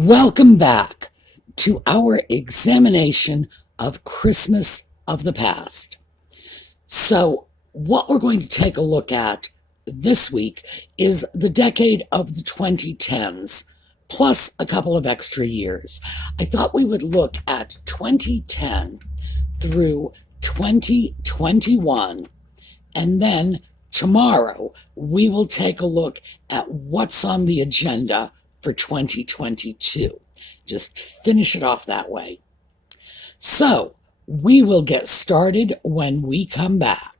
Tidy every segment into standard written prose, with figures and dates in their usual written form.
Welcome back to our examination of Christmas of the past. So what we're going to take a look at this week is the decade of the 2010s, plus a couple of extra years. I thought we would look at 2010 through 2021, and then tomorrow we will take a look at what's on the agenda for 2022. Just finish it off that way. So we will get started when we come back.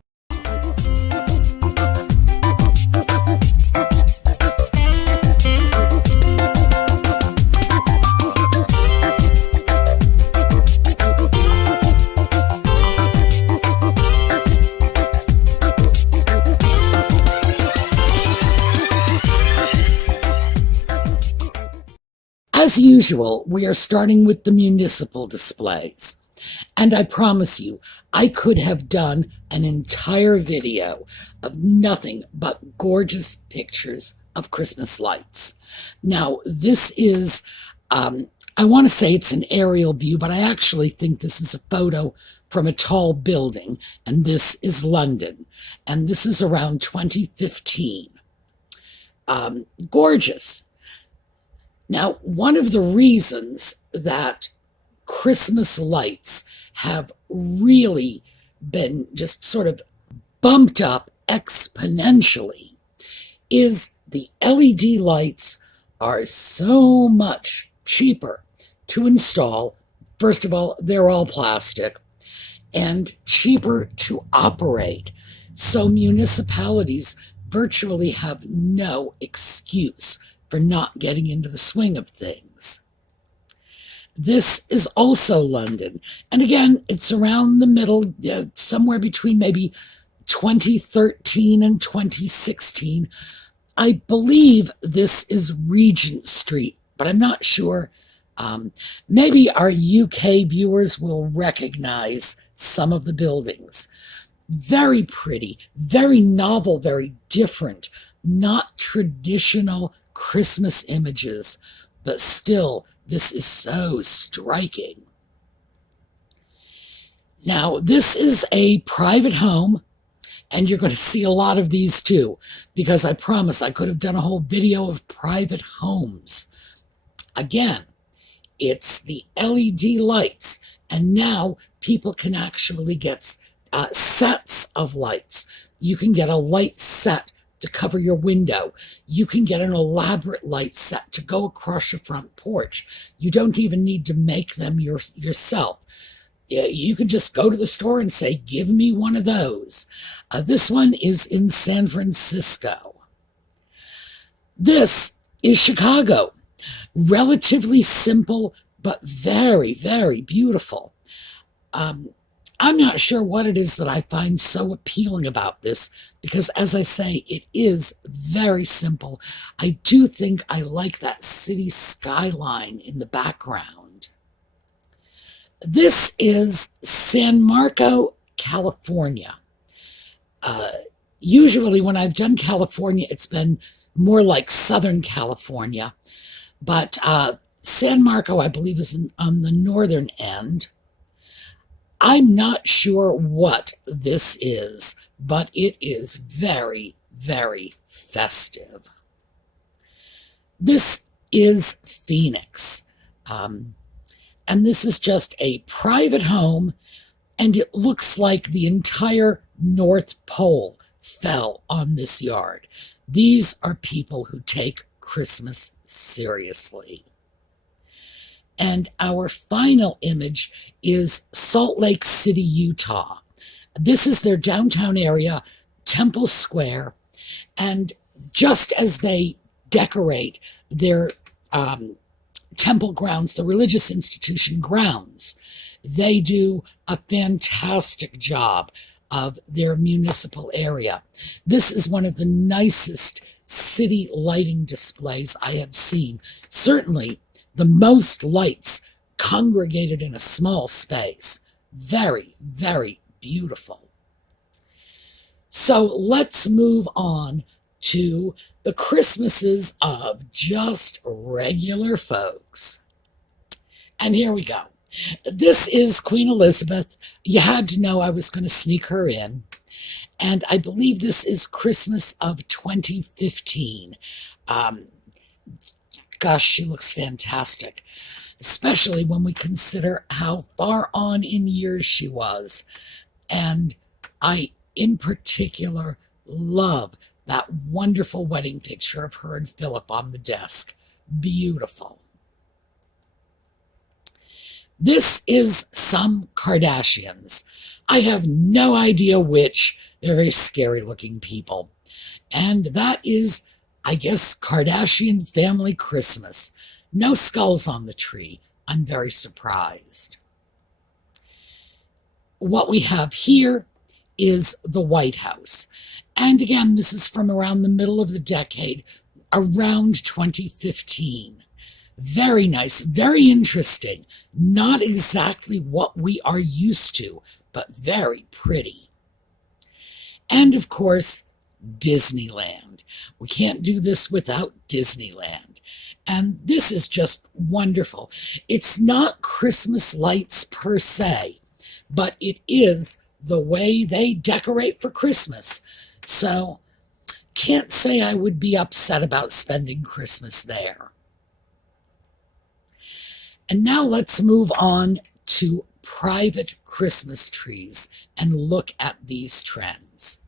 As usual, we are starting with the municipal displays. And I promise you, I could have done an entire video of nothing but gorgeous pictures of Christmas lights. Now, this is, I want to say it's an aerial view, but I actually think this is a photo from a tall building, and this is London. And this is around 2015. Gorgeous. Now, one of the reasons that Christmas lights have really been just sort of bumped up exponentially is the LED lights are so much cheaper to install. First of all, they're all plastic and cheaper to operate. So municipalities virtually have no excuse for not getting into the swing of things. This is also London. And again, it's around the middle, somewhere between maybe 2013 and 2016. I believe this is Regent Street, but I'm not sure. Maybe our UK viewers will recognize some of the buildings. Very pretty, very novel, very different, not traditional Christmas images, but still, this is so striking. Now, this is a private home, and you're going to see a lot of these too, because I promise I could have done a whole video of private homes. Again, it's the LED lights, and now people can actually get sets of lights. You can get a light set to cover your window. You can get an elaborate light set to go across your front porch. You don't even need to make them yourself. You can just go to the store and say, give me one of those. This one is in San Francisco. This is Chicago. Relatively simple, but very, very beautiful. I'm not sure what it is that I find so appealing about this, because as I say, it is very simple. I do think I like that city skyline in the background. This is San Marco, California. Usually when I've done California, it's been more like Southern California, but San Marco, I believe, is on the northern end. I'm not sure what this is, but it is very, very festive. This is Phoenix, and this is just a private home, and it looks like the entire North Pole fell on this yard. These are people who take Christmas seriously. And our final image is Salt Lake City, Utah. This is their downtown area, Temple Square. And just as they decorate their temple grounds, the religious institution grounds, they do a fantastic job of their municipal area. This is one of the nicest city lighting displays I have seen. Certainly the most lights congregated in a small space. Very, very beautiful. So let's move on to the Christmases of just regular folks. And here we go. This is Queen Elizabeth. You had to know I was going to sneak her in. And I believe this is Christmas of 2015. Gosh, she looks fantastic, especially when we consider how far on in years she was. And I, in particular, love that wonderful wedding picture of her and Philip on the desk. Beautiful. This is some Kardashians. I have no idea which. They're very scary looking people. And that is, I guess, Kardashian family Christmas. No skulls on the tree. I'm very surprised. What we have here is the White House. And again, this is from around the middle of the decade, around 2015. Very nice, very interesting. Not exactly what we are used to, but very pretty. And of course, Disneyland. We can't do this without Disneyland. And this is just wonderful. It's not Christmas lights per se, but it is the way they decorate for Christmas. So, can't say I would be upset about spending Christmas there. And now let's move on to private Christmas trees and look at these trends.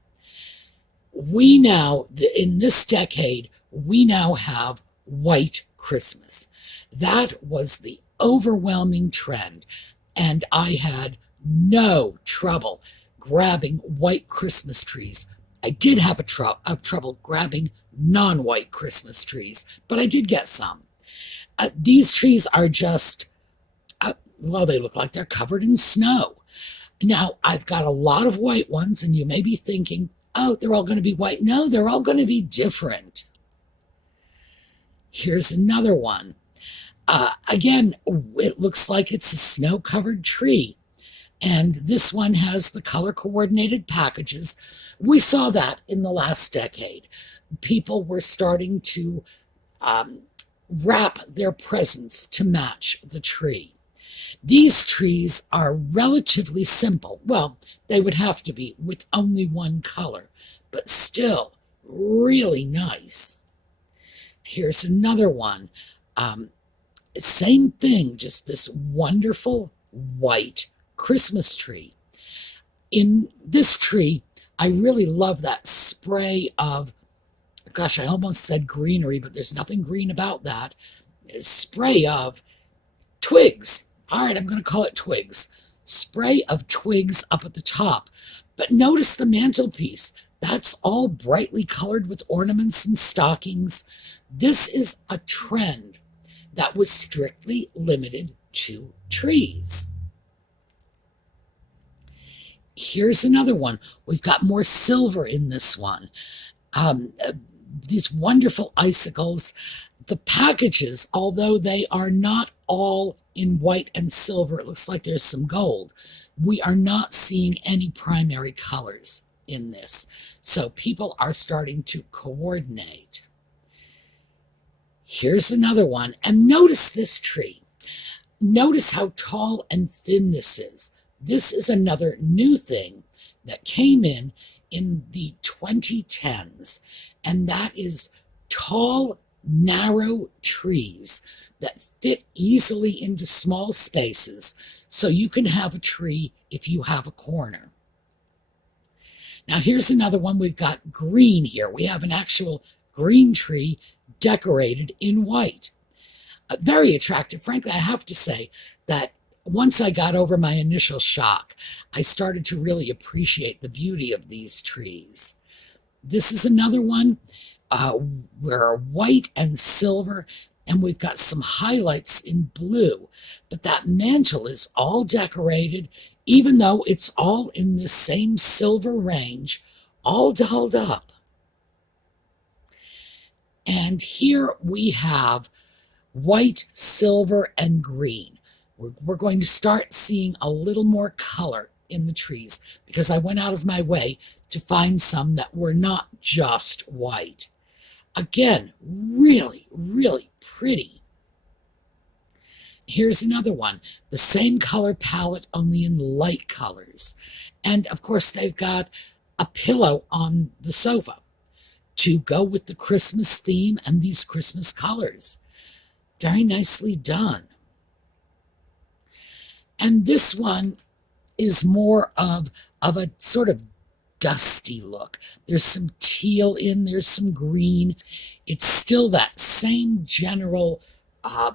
We now, in this decade, we now have white Christmas. That was the overwhelming trend, and I had no trouble grabbing white Christmas trees. I did have trouble grabbing non-white Christmas trees, but I did get some. These trees are just, well, they look like they're covered in snow. Now, I've got a lot of white ones, and you may be thinking, oh, they're all going to be white. No, they're all going to be different. Here's another one. Again, it looks like it's a snow-covered tree. And this one has the color-coordinated packages. We saw that in the last decade. People were starting to wrap their presents to match the tree. These trees are relatively simple. Well, they would have to be with only one color, but still really nice. Here's another one. Same thing, just this wonderful white Christmas tree. In this tree, I really love that spray of, gosh, I almost said greenery, but there's nothing green about that. A spray of twigs. All right, I'm going to call it twigs. Spray of twigs up at the top. But notice the mantelpiece. That's all brightly colored with ornaments and stockings. This is a trend that was strictly limited to trees. Here's another one. We've got more silver in this one. These wonderful icicles. The packages, although they are not all in white and silver, it looks like there's some gold. We are not seeing any primary colors in this. So people are starting to coordinate. Here's another one. And notice this tree. Notice how tall and thin this is. This is another new thing that came in the 2010s. And that is tall, narrow trees that fit easily into small spaces, so you can have a tree if you have a corner. Now here's another one. We've got green here. We have an actual green tree decorated in white. Very attractive. Frankly, I have to say that once I got over my initial shock, I started to really appreciate the beauty of these trees. This is another one. We're white and silver, and we've got some highlights in blue. But that mantle is all decorated, even though it's all in the same silver range, all dolled up. And here we have white, silver, and green. We're going to start seeing a little more color in the trees because I went out of my way to find some that were not just white. Again, really, really pretty. Here's another one, the same color palette, only in light colors. And of course, they've got a pillow on the sofa to go with the Christmas theme and these Christmas colors. Very nicely done. And this one is more of a sort of dusty look. There's some teal in, there's some green. It's still that same general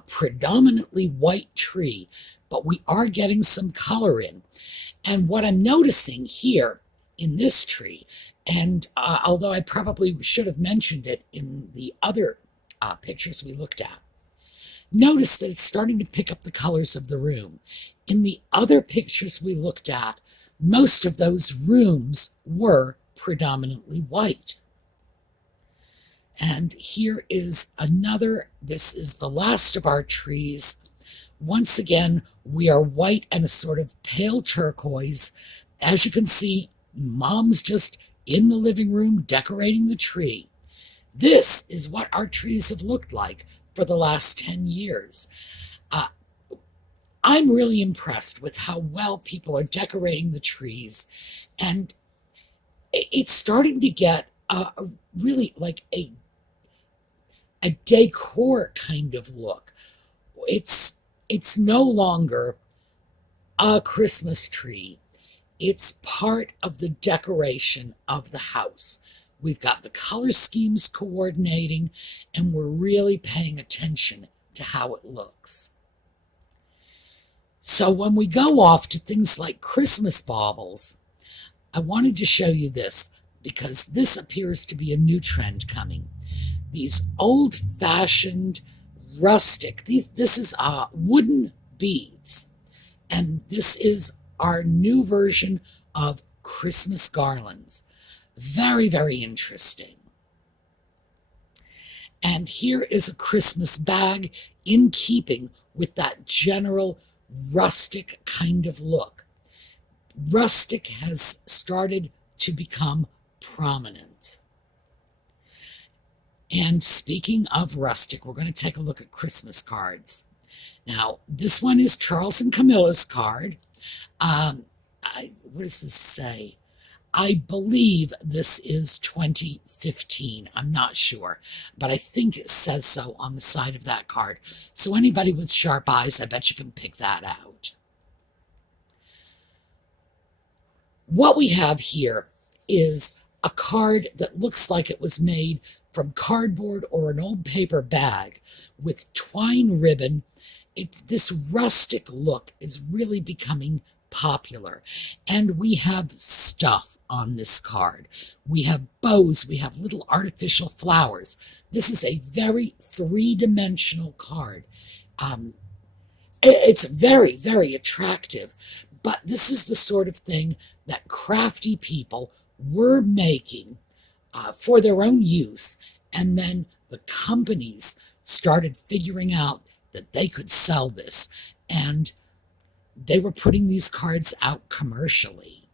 predominantly white tree, but we are getting some color in. And what I'm noticing here in this tree, and although I probably should have mentioned it in the other pictures we looked at, notice that it's starting to pick up the colors of the room. In the other pictures we looked at, most of those rooms were predominantly white. And here is another, this is the last of our trees. Once again, we are white and a sort of pale turquoise. As you can see, Mom's just in the living room decorating the tree. This is what our trees have looked like for the last 10 years. I'm really impressed with how well people are decorating the trees, and it's starting to get really like a decor kind of look. It's no longer a Christmas tree. It's part of the decoration of the house. We've got the color schemes coordinating, and we're really paying attention to how it looks. So when we go off to things like Christmas baubles, I wanted to show you this because this appears to be a new trend coming. These old-fashioned, rustic, this is wooden beads, and this is our new version of Christmas garlands. Very, very interesting. And here is a Christmas bag in keeping with that general rustic kind of look. Rustic has started to become prominent. And speaking of rustic, we're going to take a look at Christmas cards. Now, this one is Charles and Camilla's card. What does this say? I believe this is 2015. I'm not sure, but I think it says so on the side of that card. So anybody with sharp eyes, I bet you can pick that out. What we have here is a card that looks like it was made from cardboard or an old paper bag with twine ribbon. This rustic look is really becoming popular, and we have stuff on this card. We have bows, we have little artificial flowers. This is a very three-dimensional card. It's very, very attractive, but this is the sort of thing that crafty people were making for their own use, and then the companies started figuring out that they could sell this, and they were putting these cards out commercially.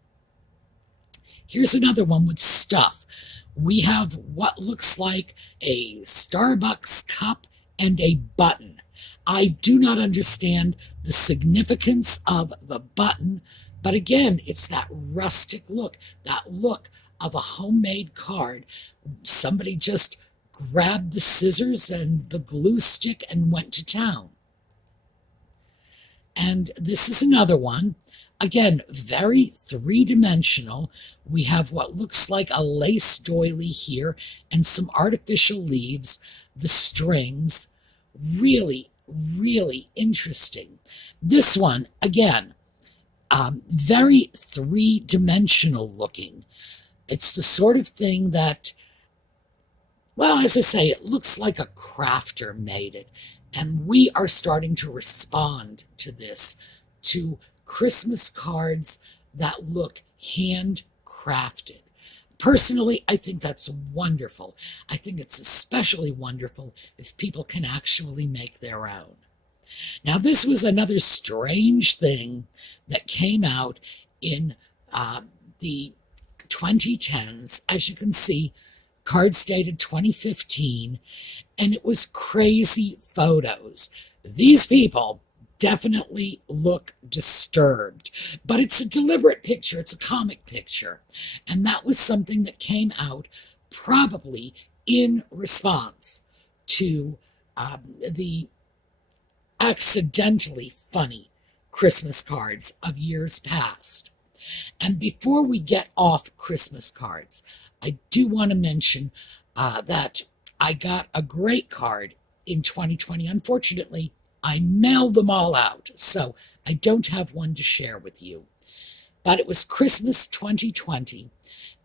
Here's another one with stuff. We have what looks like a Starbucks cup and a button. I do not understand the significance of the button, but again, it's that rustic look, that look of a homemade card. Somebody just grabbed the scissors and the glue stick and went to town. And this is another one. Again, very three-dimensional. We have what looks like a lace doily here and some artificial leaves, the strings. Really, really interesting. This one, again, very three-dimensional looking. It's the sort of thing that, well, as I say, it looks like a crafter made it. And we are starting to respond to this, to Christmas cards that look handcrafted. Personally, I think that's wonderful. I think it's especially wonderful if people can actually make their own. Now, this was another strange thing that came out in the 2010s. As you can see, cards dated 2015, and it was crazy photos. These people definitely look disturbed, but it's a deliberate picture. It's a comic picture, and that was something that came out probably in response to the accidentally funny Christmas cards of years past. And before we get off Christmas cards, I do want to mention that I got a great card in 2020. Unfortunately, I mailed them all out, so I don't have one to share with you. But it was Christmas 2020,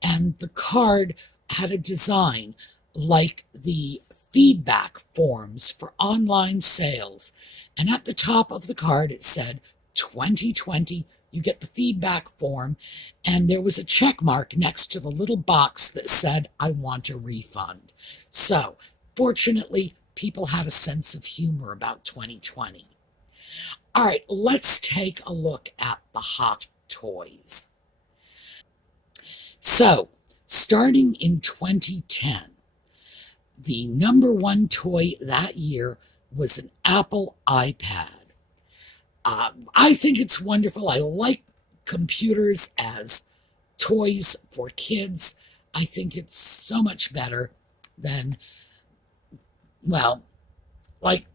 and the card had a design like the feedback forms for online sales. And at the top of the card, it said 2020. You get the feedback form, and there was a check mark next to the little box that said, I want a refund. So, fortunately, people had a sense of humor about 2020. All right, let's take a look at the hot toys. So, starting in 2010, the number one toy that year was an Apple iPad. I think it's wonderful. I like computers as toys for kids. I think it's so much better than, well, like,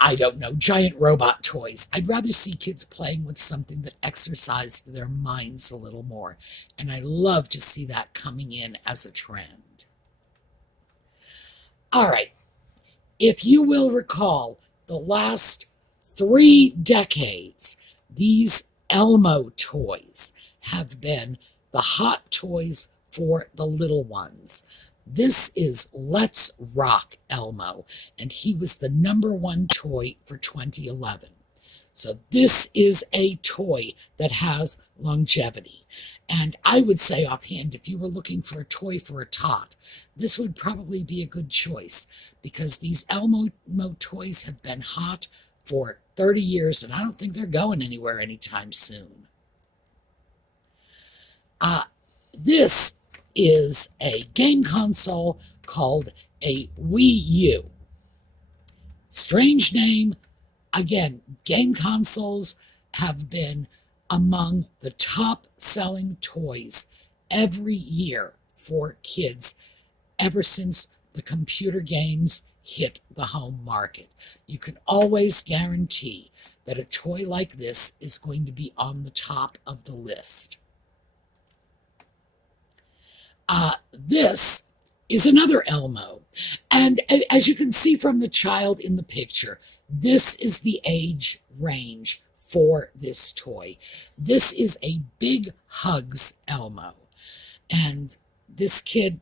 I don't know, giant robot toys. I'd rather see kids playing with something that exercised their minds a little more. And I love to see that coming in as a trend. All right. If you will recall, the last 3 decades, these Elmo toys have been the hot toys for the little ones. This is Let's Rock Elmo, and he was the number one toy for 2011. So this is a toy that has longevity. And I would say offhand, if you were looking for a toy for a tot, this would probably be a good choice, because these Elmo toys have been hot for 30 years, and I don't think they're going anywhere anytime soon. This is a game console called a Wii U. Strange name. Again, game consoles have been among the top-selling toys every year for kids ever since the computer games hit the home market. You can always guarantee that a toy like this is going to be on the top of the list. This is another Elmo. And as you can see from the child in the picture, this is the age range for this toy. This is a Big Hugs Elmo. And this kid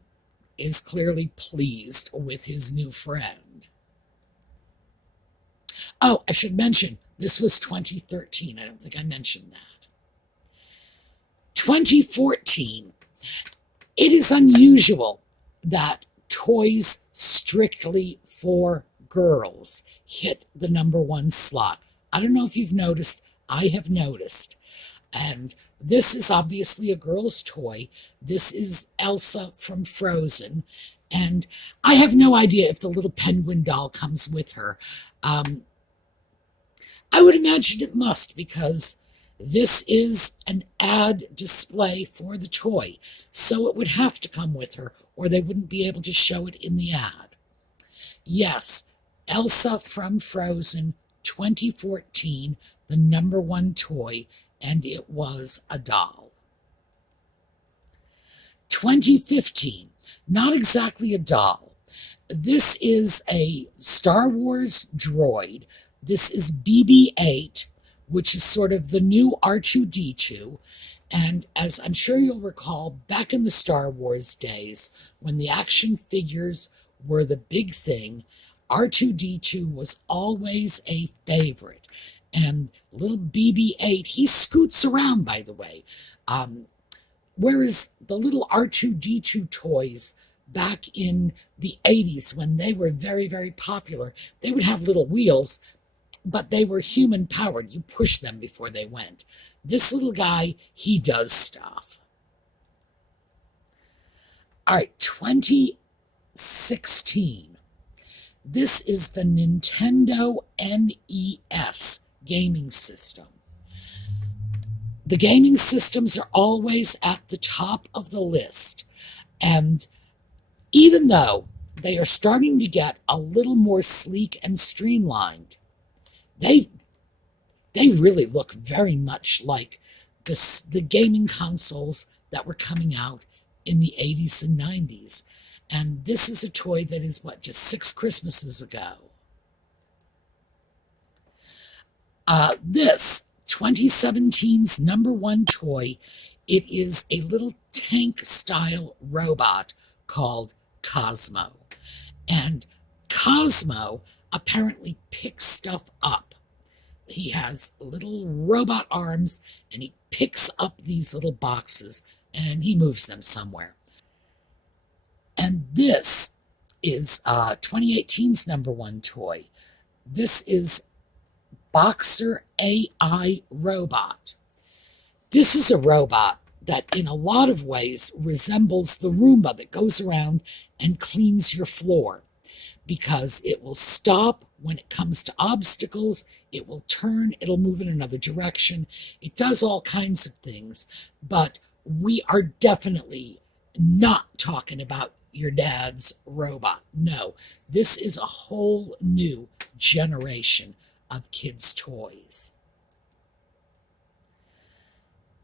is clearly pleased with his new friend. Oh, I should mention, this was 2013. I don't think I mentioned that. 2014. It is unusual that toys strictly for girls hit the number one slot. I don't know if you've noticed. I have noticed. And this is obviously a girl's toy. This is Elsa from Frozen. And I have no idea if the little penguin doll comes with her. I would imagine it must, because this is an ad display for the toy. So it would have to come with her, or they wouldn't be able to show it in the ad. Yes, Elsa from Frozen, 2014, the number one toy, and it was a doll. 2015, not exactly a doll. This is a Star Wars droid. This is BB-8, which is sort of the new R2-D2. And as I'm sure you'll recall, back in the Star Wars days, when the action figures were the big thing, R2-D2 was always a favorite. And little BB-8, he scoots around, by the way. Whereas the little R2-D2 toys back in the 80s, when they were very, very popular, they would have little wheels. but they were human powered. You pushed them before they went. This little guy, he does stuff. All right, 2016. This is the Nintendo NES gaming system. The gaming systems are always at the top of the list. And even though they are starting to get a little more sleek and streamlined, they really look very much like the gaming consoles that were coming out in the 80s and 90s. And this is a toy that is, just 6 Christmases ago. This 2017's #1 toy, it is a little tank-style robot called Cosmo. And Cosmo apparently picks stuff up. He has little robot arms, and he picks up these little boxes, and he moves them somewhere. And this is 2018's #1 toy. This is Boxer AI Robot. This is a robot that in a lot of ways resembles the Roomba that goes around and cleans your floor, because it will stop when it comes to obstacles, it will turn, it'll move in another direction. It does all kinds of things, but we are definitely not talking about your dad's robot. No, this is a whole new generation of kids' toys.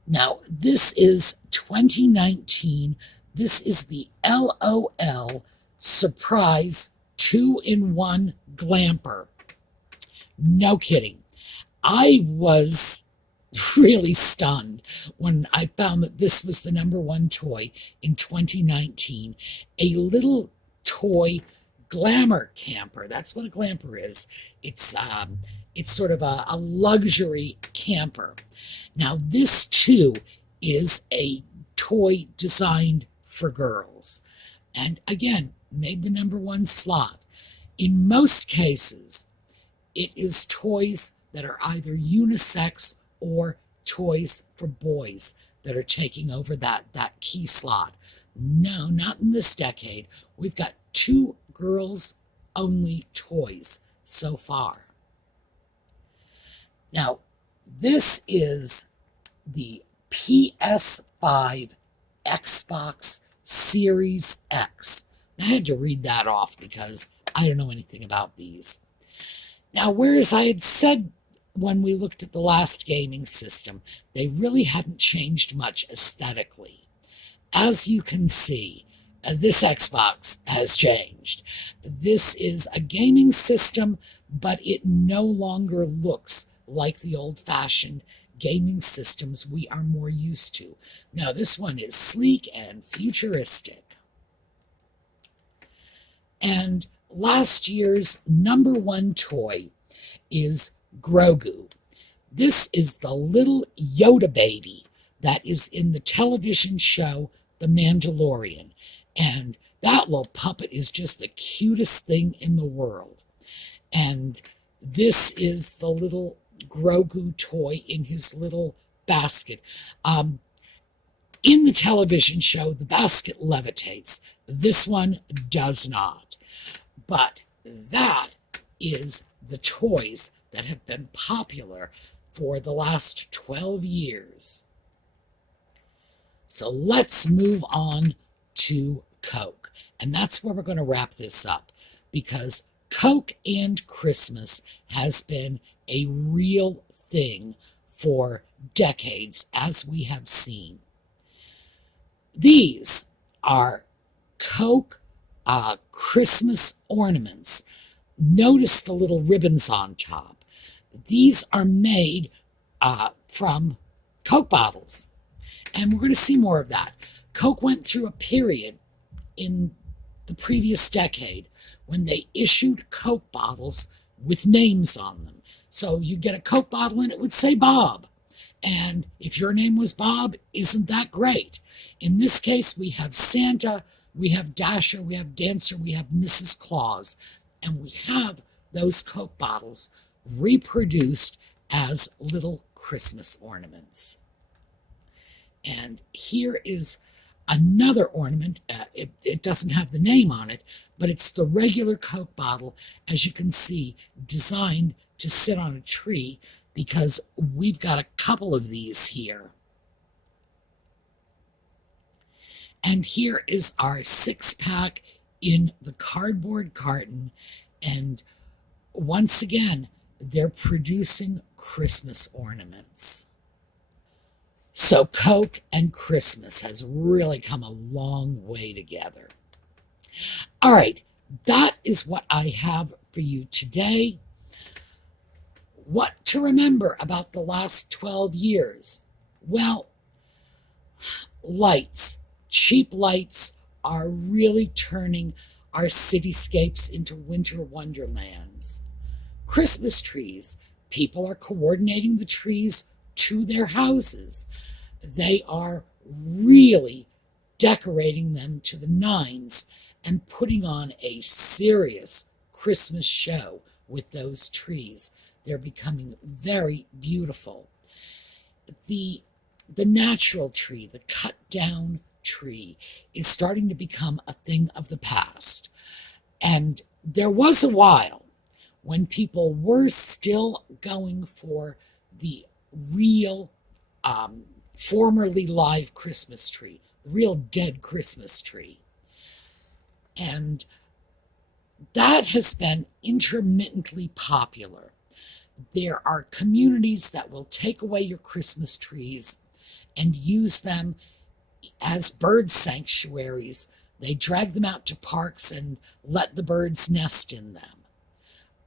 Now, this is 2019. This is the LOL Surprise 2-in-1 Glamper. No kidding. I was really stunned when I found that this was the #1 toy in 2019. A little toy glamour camper. That's what a glamper is. It's sort of a luxury camper. Now, this too is a toy designed for girls. And again, made the #1 slot. In most cases, it is toys that are either unisex or toys for boys that are taking over that key slot. No, not in this decade. We've got 2 girls-only toys so far. Now, this is the PS5 Xbox Series X. I had to read that off because I don't know anything about these. Now, whereas I had said when we looked at the last gaming system, they really hadn't changed much aesthetically. As you can see, this Xbox has changed. This is a gaming system, but it no longer looks like the old-fashioned gaming systems we are more used to. Now, this one is sleek and futuristic. And last year's #1 toy is Grogu. This is the little Yoda baby that is in the television show The Mandalorian. And that little puppet is just the cutest thing in the world. And this is the little Grogu toy in his little basket. In the television show, the basket levitates. This one does not. But that is the toys that have been popular for the last 12 years. So let's move on to Coke. And that's where we're going to wrap this up, because Coke and Christmas has been a real thing for decades, as we have seen. These are Coke Christmas ornaments. Notice the little ribbons on top. These are made from Coke bottles. And we're going to see more of that. Coke went through a period in the previous decade when they issued Coke bottles with names on them. So you get a Coke bottle and it would say Bob. And if your name was Bob, isn't that great? In this case, we have Santa, we have Dasher, we have Dancer, we have Mrs. Claus. And we have those Coke bottles reproduced as little Christmas ornaments. And here is another ornament. It doesn't have the name on it, but it's the regular Coke bottle, as you can see, designed to sit on a tree, because we've got a couple of these here. And here is our 6-pack in the cardboard carton. And once again, they're producing Christmas ornaments. So Coke and Christmas has really come a long way together. All right, that is what I have for you today. What to remember about the last 12 years? Well, lights, cheap lights, are really turning our cityscapes into winter wonderlands. Christmas trees, people are coordinating the trees to their houses. They are really decorating them to the nines and putting on a serious Christmas show with those trees. They're becoming very beautiful. The natural tree, the cut down tree, is starting to become a thing of the past. And there was a while when people were still going for the real, formerly live Christmas tree, the real dead Christmas tree. And that has been intermittently popular. There are communities that will take away your Christmas trees and use them as bird sanctuaries. They drag them out to parks and let the birds nest in them.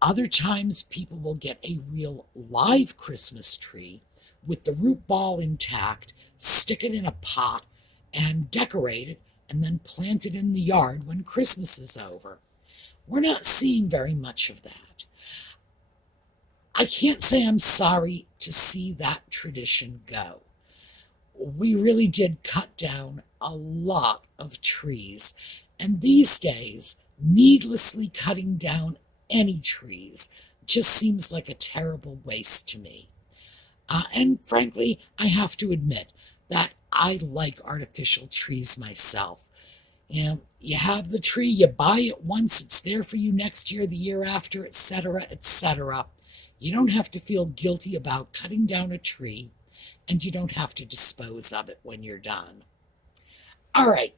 Other times, people will get a real live Christmas tree with the root ball intact, stick it in a pot, and decorate it, and then plant it in the yard when Christmas is over. We're not seeing very much of that. I can't say I'm sorry to see that tradition go. We really did cut down a lot of trees, and these days, needlessly cutting down any trees just seems like a terrible waste to me. And frankly, I have to admit that I like artificial trees myself. You know, you have the tree, you buy it once, it's there for you next year, the year after, etc., etc. You don't have to feel guilty about cutting down a tree, and you don't have to dispose of it when you're done. All right,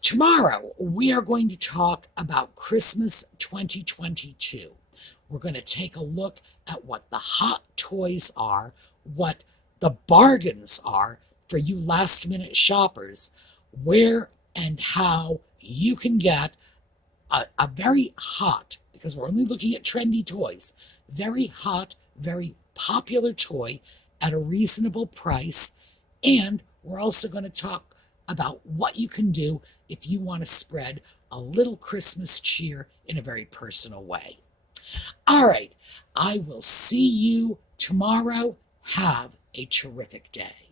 tomorrow we are going to talk about Christmas 2022. We're going to take a look at what the hot toys are, what the bargains are for you last-minute shoppers, where and how you can get a very hot, because we're only looking at trendy toys, very hot, very popular toy at a reasonable price. And we're also going to talk about what you can do if you want to spread a little Christmas cheer in a very personal way. All right, I will see you tomorrow. Have a terrific day.